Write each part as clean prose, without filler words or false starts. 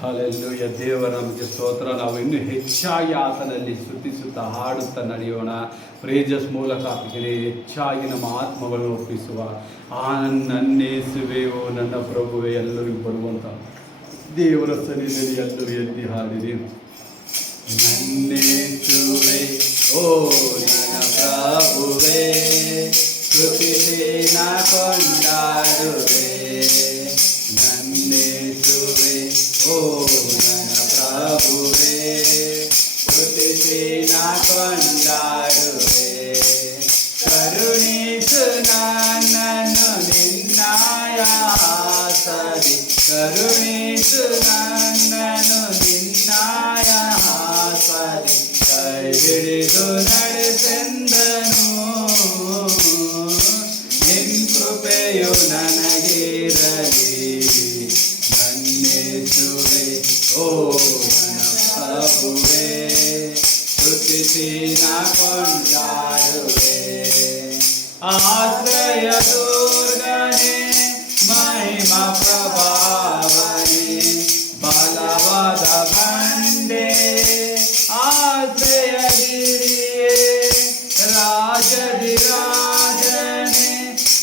Hallelujah. ದೇವರ ನಮಗೆ ಸ್ತೋತ್ರ. ನಾವು ಇನ್ನೂ ಹೆಚ್ಚಾಗಿ ಆತನಲ್ಲಿ ಸ್ತುತಿಸುತ್ತಾ ಹಾಡುತ್ತಾ ನಡೆಯೋಣ. ಪ್ರೇಜಸ್ ಮೂಲಕ ಆತನಿಗೆ ಹೆಚ್ಚಾಗಿ ನಮ್ಮ ಆತ್ಮಗಳನ್ನು ಒಪ್ಪಿಸುವ. ನನ್ನೇಸುವೆಯೋ ನನ್ನ ಪ್ರಭುವೆ ಎಲ್ಲರಿಗೂ ಬರುವಂಥ ದೇವರ ಸನ್ನಿಧಿಯಲ್ಲಿ ಎಲ್ಲರೂ ಎತ್ತಿ ಹಾಡಿರಿ. ನನ್ನೇಸುವೆ ಓ ನನ್ನ ಪ್ರಭುವೆ, ಸ್ತುತಿಸಿ ನಾ ಕೊಂಡಾಡುವೆ. ನನ್ನೇಸುವೆ ಓ ನನ್ನ ಪ್ರಭುವೆ, ಸ್ತುತಿಸಿ ನಾ ಕೊಂಡಾಡುವೆ. ಕರುಣಿಸು ನನ್ನನ್ನು ನಿನ್ನಾಯ ಆಸರಿ, ಕರುಣಿಸು ನನ್ನನ್ನು ನಿನ್ನಾಯ ಆಸರಿ. ಕೈ ಹಿಡಿದು ನಡೆಸೆಂದನು, ನಿನ್ ಕೃಪೆಯು ನನಗಿರಲಿ. ನನ್ನೇಸುವೆ ಓ ನನ್ನ ಪ್ರಭುವೆ, ಸ್ತುತಿಸಿ ನಾ ಕೊಂಡಾಡುವೆ. ಆಶ್ರಯ ದುರ್ಗನೇ, ಮಹಿಮಾ ಪ್ರಭಾವನೆ, ಬಲವಾದ ಬಂಡೆ, ಆಶ್ರಯ ಗಿರಿಯೇ, ರಾಜನೇ,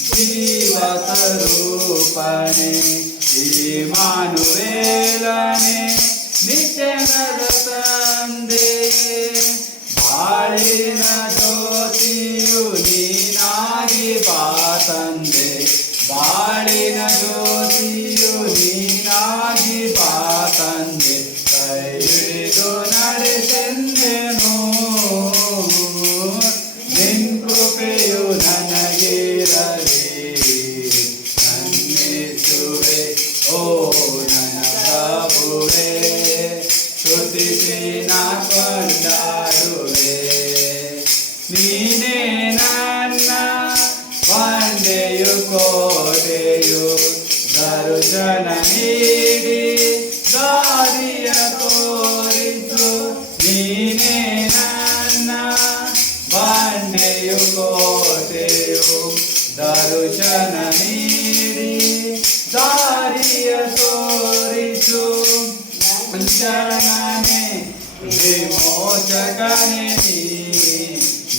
ಜೀವ ಸ್ವರೂಪನೆ, ಇಮ್ಮಾನುವೇಲನೆ, ನಿತ್ಯನದ ತಂದೆ. ಬಾಳಿನ ಜ್ಯೋತಿಯು ನೀನಾಗಿ ಬಾ ತಂದೆ, ಬಾಳಿನ ಜ್ಯೋತಿಯು ನೀನಾಗಿ ಬಾ ತಂದೆ. ಕೈ ಹಿಡಿದು ನಡೆಸೆಂದೆನು, ನಿನ್ ಕೃಪೆಯು ನನಗಿರಲಿ. ನನ್ನೇಸುವೆ ಓ ನನ್ನ ಪ್ರಭುವೆ, ಸ್ತುತಿಸಿ ನಾ ಕೊಂಡಾಡುವೆ. ನೀನೇ ನನ್ನ ಬಂಡೆಯು ಕೋಟೆಯು, ದರ್ಶನ ನೀಡಿ ದಾರಿಯ ತೋರಿಸು. ನೀನೇ ನನ್ನ ಬಂಡೆಯು ಕೋಟೆಯು, ದರ್ಶನ ನೀಡಿ ದಾರಿಯ ತೋರಿಸು. ಶರಣನೆ ವಿಮೋಚಕನೇ ನೀ,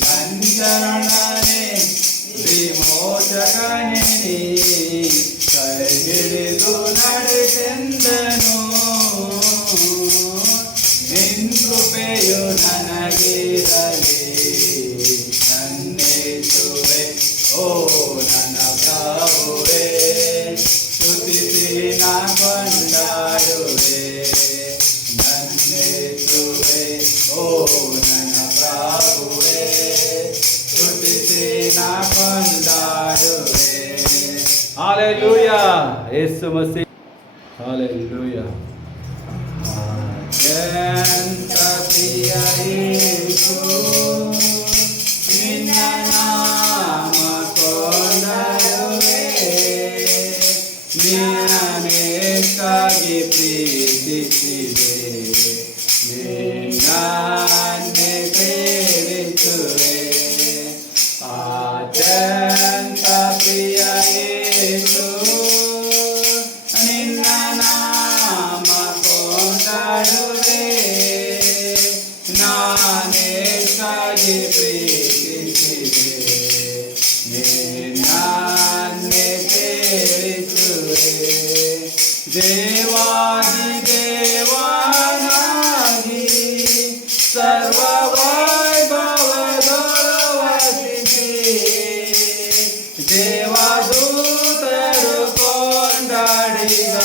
ನನ್ನ ಶರಣನೆ ವಿಮೋಚಕನೇ ನೀ. ಕೈ ಹಿಡಿದು ನಡೆಸೆಂದನು, ನಿನ್ ಕೃಪೆಯು ನನಗಿರಲಿ. ನನ್ನೇಸುವೆ ಓ ನನ್ನ ಪ್ರಭುವೆ, ಸ್ತುತಿಸಿ ನಾ ಕೊಂಡಾಡುವೆ. ನನ್ನೇಸುವೆ ಓ ನನ್ನ ಪ್ರಭುವೆ, ಸ್ತುತಿಸಿ ನಾ ಕೊಂಡಾಡುವೆ. ಹಲ್ಲೆಲೂಯಾ. ಯೇಸು ಮಸೀಹ. ಹಲ್ಲೆಲೂಯಾ. ಅತ್ಯಂತ ಪ್ರಿಯ ಯೇಸು, ನಿನ್ನ ನಾಮ ಕೊಂಡಾಡುವೆ. ನಿನ್ನನೇಕಾಗಿ ಪ್ರೀತಿಸಿದೆ, ನಿನ್ನನ್ನೇ ಸೇವಿಸುವೆ. ಅತ್ಯಂತ ಪ್ರಿಯ ಯೇಸು, ನಿನ್ನ ನಾಮ ಕೊಂಡಾಡುವೆ. ನಾನೇಕಾಗಿ ಪ್ರೀತಿಸಿದೆ, ನಿನ್ನನ್ನೇ ಸೇವಿಸುವೆ. ದೇವಾದಿ ದೇವನಾಗಿ ಸರ್ವ ವೈಭವದೊಳು ವಸಿಸಿ, ದೇವದೂತರು ಕೊಂಡಾಡಿದಾಗೋ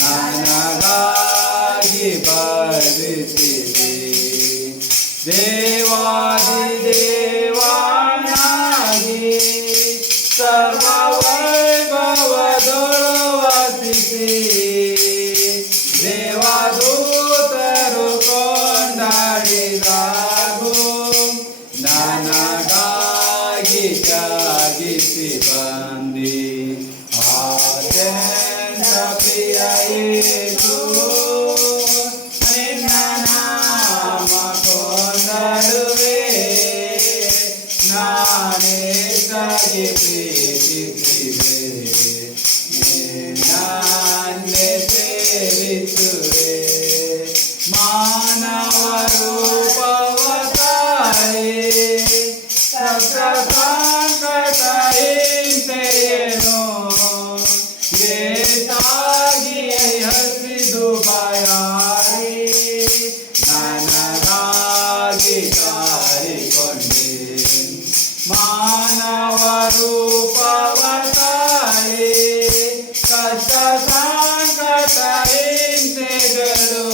ನನಗಾಗಿ ಬರೆಸಿದೆ. ದೇವಾದಿ ದೇವನಾಗಿ ಸರ್ವ ವೈಭವದೊಳು ವಸಿಸಿ, ದೇವದೂತರು ಕೊಂಡಾಡಿದಾಗೋ ನನಗಾಗಿ ಜಾಗಿಸಿ ಬಂದಿ. ಅತ್ಯಂತ ಪ್ರಿಯ ಯೇಸು, ನಿನ್ನ ನಾಮ ಕೊಂಡಾಡುವೆ. ನಾನೇಕಾಗಿ ಪ್ರೀತಿಸಿದೆ, ನಿನ್ನನ್ನೇ ಸೇವಿಸುವೆ. ಮಾನವ ರೂಪವ ತಾಳಿ ಸಕಲ ಸಂಕಟ ಹಿಂಸೆಯೇನು ಏತಾಗಿ ಹಸಿದು ಬಾಯಾರಿ ನನಗಾಗಿ ಕಾರಿಕೊಂಡೆ. ಮಾನವ ರೂಪವ ತಾಳಿ ಕಷ್ಟ ಸಂಕಟ ಹಿಂಸೆಗಳು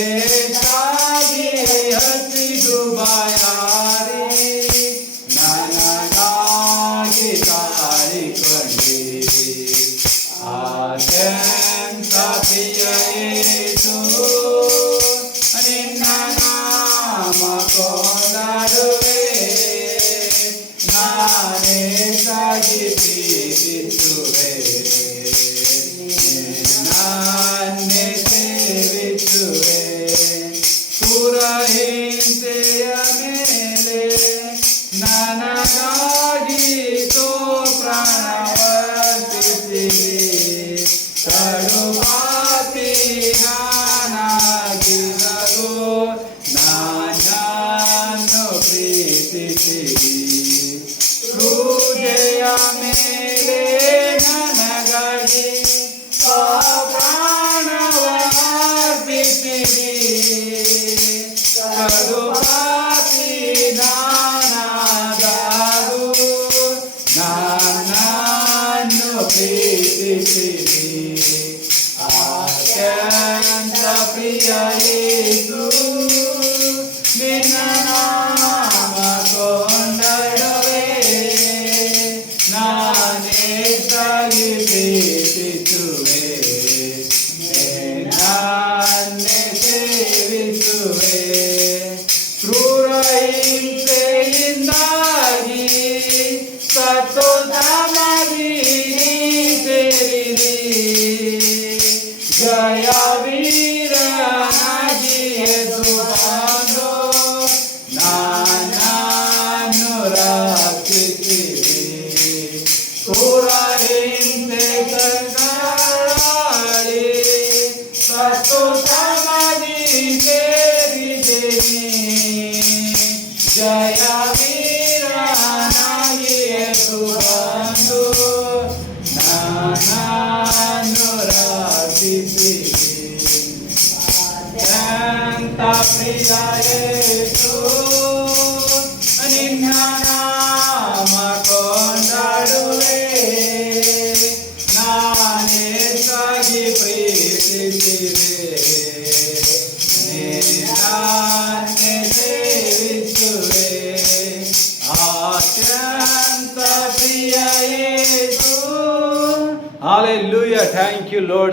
ಏತಾಗಿ ಹಸಿದು ಬಾಯಾರಿ ನನಗಾಗಿ ಕಾರಿಕೊಂಡೆ. ಅತ್ಯಂತ ಪ್ರಿಯ ಯೇಸು ನಿನ್ನ ನಾಮ ಕೊಂಡಾಡುವೆ. ನಾನೇ ಸಾಗಿ ಪ್ರೀತಿಸುವೆ. ನನ್ನೇ ಸೇವಿಸುವೆ. ಪುರಹಿಂಸೆಯ ಮೇಲೆ ನನಗಾಗಿ ತೋ ಪ್ರಾಣವರ್ಪಿಸಿದೆ. ಕಡುಪಾಪಿ ನಾನಾಗಿರಲು ನನ್ನನ್ನು ಪ್ರೀತಿಸಿದೆ. ಕ್ರೂಜೆಯ ಮೇಲೆ ನನಗಾಗಿ ಪ್ರಾಣವರ್ಪಿಸಿದೆ. ಕಡುಪಾಪಿ ನಾನಾದರೂ ನನ್ನನ್ನು ಪ್ರೀತಿಸಿದೆ. ಅತ್ಯಂತ ಪ್ರಿಯ ಯೇಸು ನಿನ್ನ ನಾಮ ಕೊಂಡಾಡುವೆ. ನಾನೇ ಸಾಗಿ ಪ್ರೀತಿಸುವೆ. ನನ್ನೇ ಸೇವಿಸುವೆ. ಕ್ರೂರ ಹಿಂಸೆಯಿಂದಾಗಿ ಸತ್ತು ಸಮಾಧಿಗೆ ಸೇರಿದೆ. ಜಯ ವೀರನಾಗಿ ಎದ್ದು ಬಂದು ನನ್ನನ್ನು ರಕ್ಷಿಸಿದೆ. ಕ್ರೂರ ಹಿಂಸೆಗಳಲ್ಲಿ ಸತ್ತು ಸಮಾಧಿಗೆ ಸೇರಿದ್ದೇನೆ. ಜಯ ವೀರನಾಗಿ ಎದ್ದು ಬಂದು ನನ್ನನ್ನು ರಕ್ಷಿಸಿದೆ. ಅತ್ಯಂತ ಪ್ರಿಯ ಯೇಸು ನಿನ್ನ ನಾಮ ಕೊಂಡಾಡುವೆ. ನಾನೇ ಸಾಗಿ ಪ್ರೀತಿಸಿದೆ. ನನ್ನೇ ಸೇವಿಸುವೆ. ಅತ್ಯಂತ ಪ್ರಿಯ ಯೇಸು. Hallelujah. Thank you, Lord.